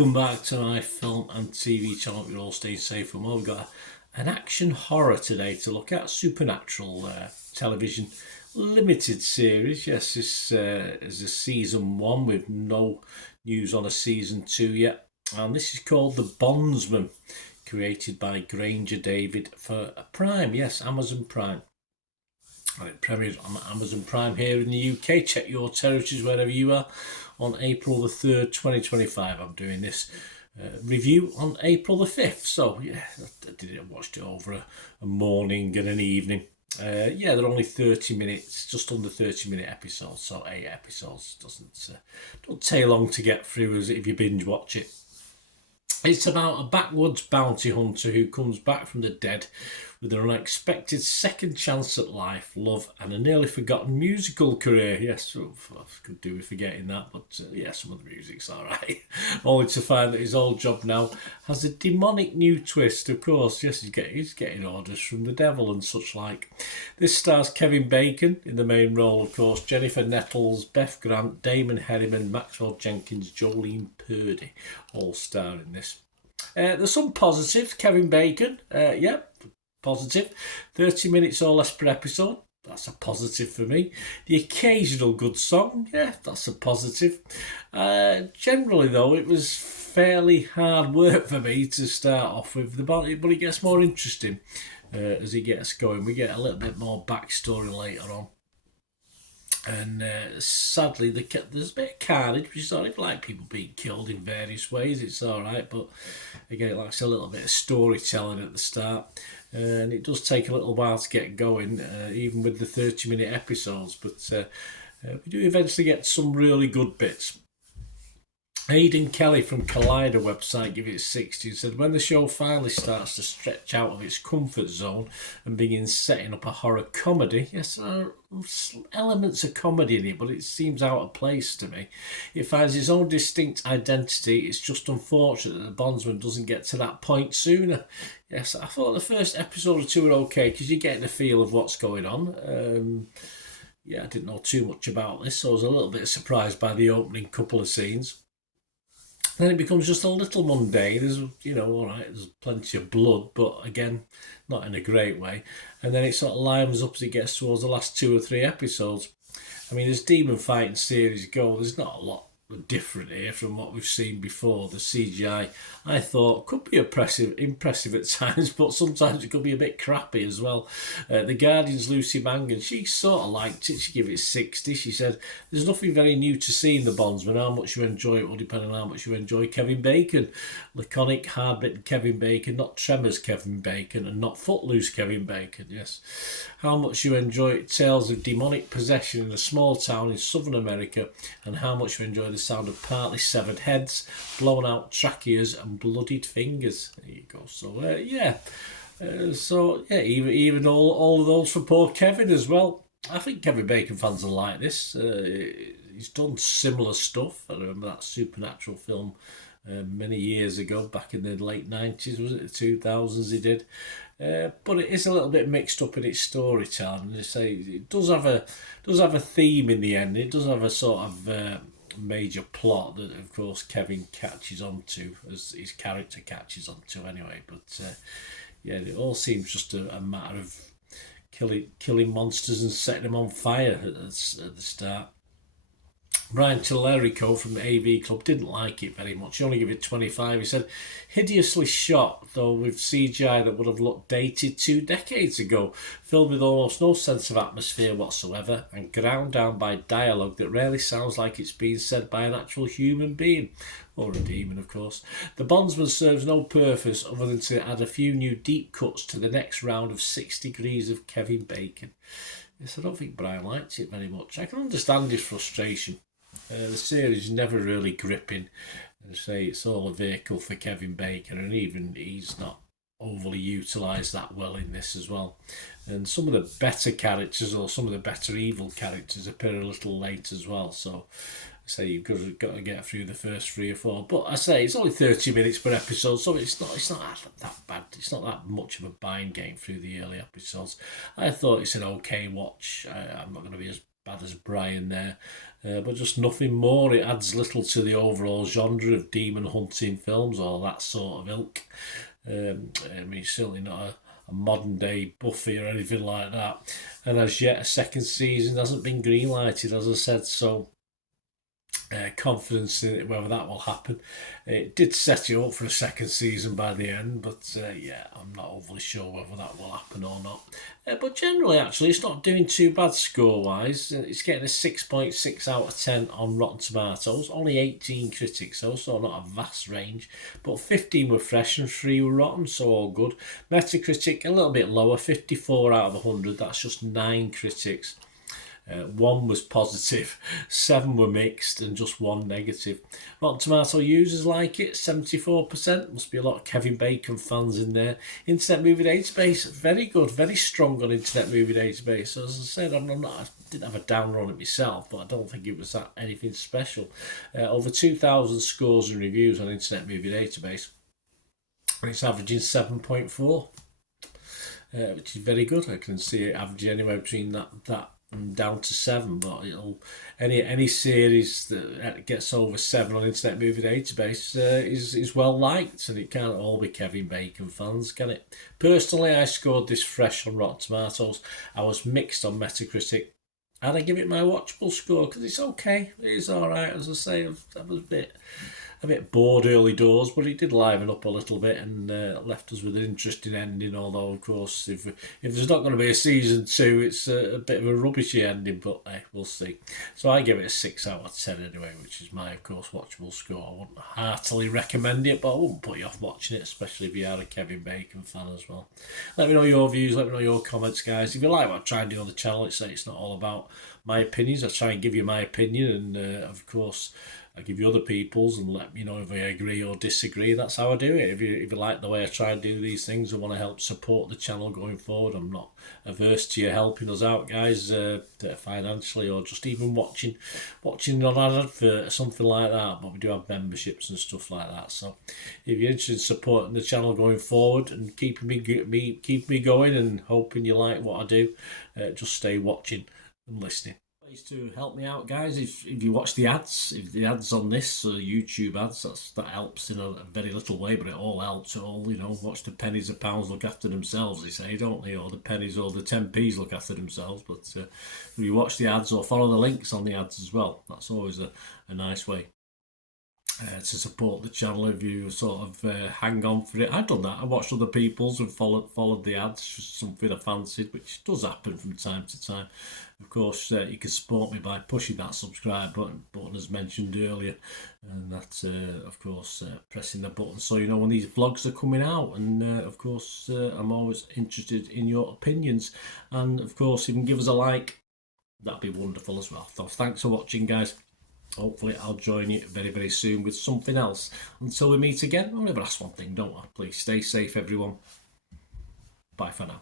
Welcome back to my film and TV channel. You're all staying safe. And we've got an action horror today to look at. Supernatural television limited series. Yes, this is a season 1 with no news on a season 2 yet. And this is called The Bondsman, created by Granger David for Prime. Yes, Amazon Prime. It premiered on Amazon Prime here in the UK. Check your territories wherever you are. On April the 3rd, 2025. I'm doing this review on April the 5th. So, yeah, I watched it over a morning and an evening. Yeah, they're only 30 minutes, just under 30-minute episodes. So 8 episodes don't take long to get through as if you binge watch it. It's about a backwoods bounty hunter who comes back from the dead with an unexpected second chance at life, love, and a nearly forgotten musical career. Yes, I could do with forgetting that, but yeah, some of the music's all right. Only to find that his old job now has a demonic new twist. Of course, yes, he's getting orders from the devil and such like. This stars Kevin Bacon in the main role, of course, Jennifer Nettles, Beth Grant, Damon Herriman, Maxwell Jenkins, Jolene Purdy, all star in this. There's some positives. Kevin Bacon, positive. 30 minutes or less per episode. That's a positive for me. The occasional good song. Yeah, that's a positive. Generally, though, it was fairly hard work for me to start off with the bounty, but it gets more interesting as it gets going. We get a little bit more backstory later on. And sadly, there's a bit of carnage, which is alright, like people being killed in various ways. It's alright, but again, it likes a little bit of storytelling at the start. And it does take a little while to get going, even with the 30-minute episodes. But we do eventually get some really good bits. Aidan Kelly from Collider website gave it 60 and said, when the show finally starts to stretch out of its comfort zone and begins setting up a horror comedy, yes, there are elements of comedy in it, but it seems out of place to me. It finds its own distinct identity. It's just unfortunate that the Bondsman doesn't get to that point sooner. Yes, I thought the first episode or two were okay because you're getting a feel of what's going on. Yeah, I didn't know too much about this, so I was a little bit surprised by the opening couple of scenes. Then it becomes just a little mundane. There's, all right, there's plenty of blood, but again, not in a great way. And then it sort of livens up as it gets towards the last 2 or 3 episodes. I mean, as demon fighting series go, there's not a lot different here from what we've seen before. The CGI, I thought, could be impressive at times, but sometimes it could be a bit crappy as well. The Guardian's Lucy Mangan, she sort of liked it. She gave it 60. She said, there's nothing very new to see in The Bondsman. How much you enjoy it will depend on how much you enjoy Kevin Bacon. Laconic, hard-bitten Kevin Bacon, not Tremors Kevin Bacon, and not Footloose Kevin Bacon, yes. How much you enjoy tales of demonic possession in a small town in southern America, and how much you enjoy the sound of partly severed heads, blown out tracheas, and bloodied fingers. There you go. So even all of those for poor Kevin as well. I think Kevin Bacon fans will like this. He's done similar stuff. I remember that Supernatural film many years ago, back in the late 90s, was it the 2000s he did. But it is a little bit mixed up in its storytelling. They say it does have a theme in the end. It does have a sort of major plot that, of course, Kevin catches on to, as his character catches on to anyway. But it all seems just a matter of killing monsters and setting them on fire at the start. Brian Tellerico from the AV Club didn't like it very much. He only gave it 25. He said, hideously shot, though with CGI that would have looked dated 2 decades ago, filled with almost no sense of atmosphere whatsoever, and ground down by dialogue that rarely sounds like it's being said by an actual human being. Or a demon, of course. The Bondsman serves no purpose other than to add a few new deep cuts to the next round of 6 degrees of Kevin Bacon. Yes, I don't think Brian liked it very much. I can understand his frustration. The series is never really gripping. As I say, it's all a vehicle for Kevin Bacon, and even he's not overly utilised that well in this as well. And some of the better characters, or some of the better evil characters, appear a little late as well. So I say you've got to get through the first 3 or 4. But I say it's only 30 minutes per episode, so it's not that bad. It's not that much of a bind game through the early episodes. I thought it's an okay watch. I'm not going to be as bad as Brian there, but just nothing more. It adds little to the overall genre of demon hunting films or that sort of ilk. I mean, certainly not a modern day Buffy or anything like that. And as yet, a second season hasn't been greenlighted, as I said, so confidence in whether that will happen. It did set you up for a second season by the end, but yeah, I'm not overly sure whether that will happen or not. But generally, actually, it's not doing too bad score-wise. It's getting a 6.6 out of 10 on Rotten Tomatoes. Only 18 critics, though, so not a vast range. But 15 were fresh and 3 were rotten, so all good. Metacritic, a little bit lower, 54 out of 100. That's just 9 critics. 1 was positive, 7 were mixed, and just 1 negative. Rotten Tomato users like it, 74%. Must be a lot of Kevin Bacon fans in there. Internet Movie Database, very good, very strong on Internet Movie Database. So as I said, I didn't have a downer on it myself, but I don't think it was that anything special. Over 2,000 scores and reviews on Internet Movie Database. And it's averaging 7.4, which is very good. I can see it averaging anywhere between that down to 7, but any series that gets over 7 on Internet Movie Database is well liked, and it can't all be Kevin Bacon fans, can it? Personally, I scored this fresh on Rotten Tomatoes. I was mixed on Metacritic, and I give it my watchable score because it's okay. It is all right, as I say. I was a bit bored early doors, but it did liven up a little bit and left us with an interesting ending. Although, of course, if there's not going to be a season 2, it's a bit of a rubbishy ending, but we'll see. So I give it a 6 out of 10 anyway, which is my, of course, watchable score. I wouldn't heartily recommend it, but I wouldn't put you off watching it, especially if you are a Kevin Bacon fan as well. Let me know your views, let me know your comments, guys. If you like what I try and do on the channel, it's not all about my opinions. I try and give you my opinion, and of course, I give you other people's and let me know if I agree or disagree. That's how I do it. If you like the way I try and do these things and want to help support the channel going forward, I'm not averse to you helping us out, guys, financially or just even watching on an advert or something like that. But we do have memberships and stuff like that. So if you're interested in supporting the channel going forward and keeping me going and hoping you like what I do, just stay watching and listening. To help me out, guys, if you watch the ads, if the ads on this YouTube ads, that helps in a very little way, but it all helps. It all, watch the pennies and pounds look after themselves, they say, don't they? Or the pennies or the 10p's look after themselves. But if you watch the ads or follow the links on the ads as well, that's always a nice way to support the channel. If you sort of hang on for it, I've done that. I watched other people's and followed the ads, just something I fancied, which does happen from time to time. Of course, you can support me by pushing that subscribe button as mentioned earlier, and that's of course pressing the button so you know when these vlogs are coming out. And of course, I'm always interested in your opinions, and of course, if you can give us a like, that'd be wonderful as well. So thanks for watching, guys. Hopefully I'll join you very, very soon with something else. Until we meet again, I'll never ask one thing, don't I? Please stay safe, everyone. Bye for now.